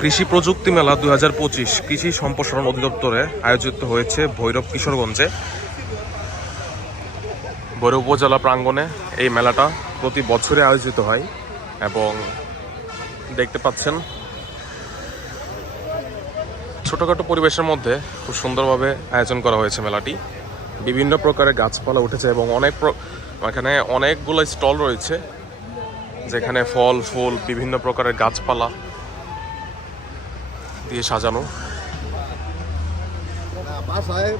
কৃষি প্রযুক্তি মেলা দুই হাজার পঁচিশ কৃষি সম্প্রসারণ অধিদপ্তরে আয়োজিত হয়েছে ভৈরব কিশোরগঞ্জে। ভৈরব উপজেলা প্রাঙ্গণে এই মেলাটা প্রতি বছরে আয়োজিত হয় এবং দেখতে পাচ্ছেন, ছোটখাটো পরিবেশের মধ্যে খুব সুন্দরভাবে আয়োজন করা হয়েছে মেলাটি। বিভিন্ন প্রকারের গাছপালা উঠেছে এবং অনেক এখানে অনেকগুলো স্টল রয়েছে, যেখানে ফল, ফুল, বিভিন্ন প্রকারের গাছপালা দিয়ে সাজানো। বাসায়